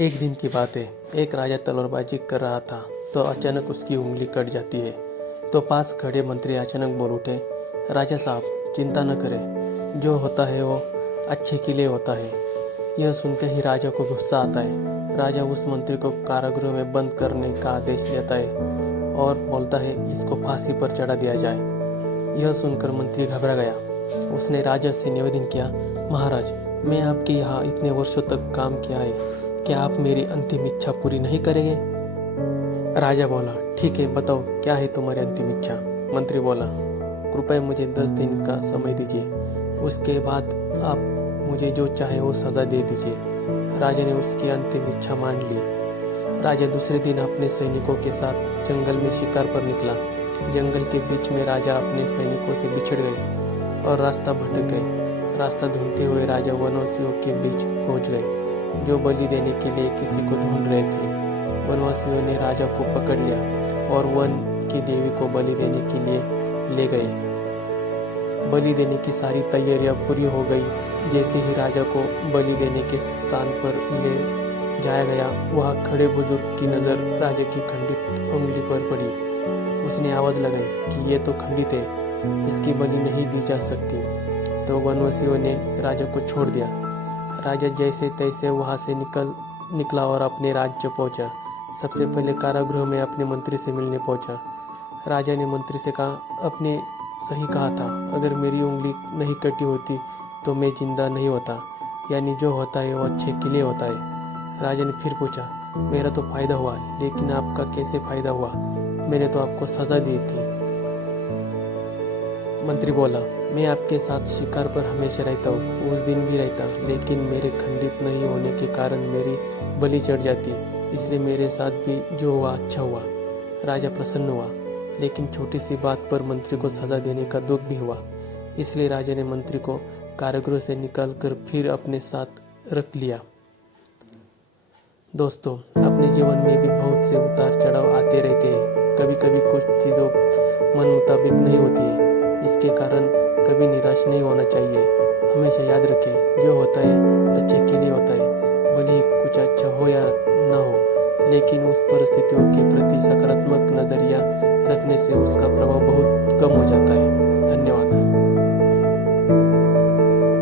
एक दिन की बात है। एक राजा तलवारबाजी कर रहा था तो अचानक उसकी उंगली कट जाती है। तो पास खड़े मंत्री अचानक बोल उठे, राजा साहब चिंता न करें, जो होता है वो अच्छे के लिए होता है। यह सुनते ही राजा को गुस्सा आता है। राजा उस मंत्री को कारागृह में बंद करने का आदेश देता है और बोलता है इसको फांसी पर चढ़ा दिया जाए। यह सुनकर मंत्री घबरा गया। उसने राजा से निवेदन किया, महाराज, मैं आपके यहाँ इतने वर्षों तक काम किया है, क्या आप मेरी अंतिम इच्छा पूरी नहीं करेंगे? राजा बोला, ठीक है, बताओ क्या है तुम्हारी अंतिम इच्छा? मंत्री बोला, कृपया मुझे 10 दिन का समय दीजिए, उसके बाद आप मुझे जो चाहे वो सजा दे दीजिए। राजा ने उसकी अंतिम इच्छा मान ली। राजा दूसरे दिन अपने सैनिकों के साथ जंगल में शिकार पर निकला। जंगल के बीच में राजा अपने सैनिकों से बिछड़ गए और रास्ता भटक गए। रास्ता ढूंढते हुए राजा वनवासियों के बीच पहुंच गए जो बलि देने के लिए किसी को ढूंढ रहे थे। वनवासियों ने राजा को पकड़ लिया और वन की देवी को बलि देने के लिए ले गए। बलि देने की सारी तैयारियां पूरी हो गई। जैसे ही राजा को बलि देने के स्थान पर ले जाया गया, वहां खड़े बुजुर्ग की नजर राजा की खंडित उंगली पर पड़ी। उसने आवाज लगाई कि ये तो खंडित है, इसकी बलि नहीं दी जा सकती। तो वनवासियों ने राजा को छोड़ दिया। राजा जैसे तैसे वहां से निकला और अपने राज्य पहुंचा। सबसे पहले कारागृह में अपने मंत्री से मिलने पहुंचा। राजा ने मंत्री से कहा, आपने सही कहा था, अगर मेरी उंगली नहीं कटी होती तो मैं जिंदा नहीं होता, यानी जो होता है वो अच्छे के लिए होता है। राजा ने फिर पूछा, मेरा तो फायदा हुआ, लेकिन आपका कैसे फायदा हुआ? मैंने तो आपको सजा दी थी। मंत्री बोला, मैं आपके साथ शिकार पर हमेशा रहता हूँ, उस दिन भी रहता, लेकिन मेरे खंडित नहीं होने के कारण मेरी बलि चढ़ जाती, इसलिए मेरे साथ भी जो हुआ अच्छा हुआ। राजा प्रसन्न हुआ, लेकिन छोटी सी बात पर मंत्री को सजा देने का दुख भी हुआ। इसलिए राजा ने मंत्री को कारागृह से निकालकर फिर अपने साथ रख लिया। दोस्तों, अपने जीवन में भी बहुत से उतार चढ़ाव आते रहते हैं। कभी कभी कुछ चीज़ों मन मुताबिक नहीं होती है, इसके कारण कभी निराश नहीं होना चाहिए। हमेशा याद रखें, जो होता है अच्छे के लिए होता है, भले ही कुछ अच्छा हो या ना हो, लेकिन उस परिस्थितियों के प्रति सकारात्मक नजरिया रखने से उसका प्रभाव बहुत कम हो जाता है। धन्यवाद।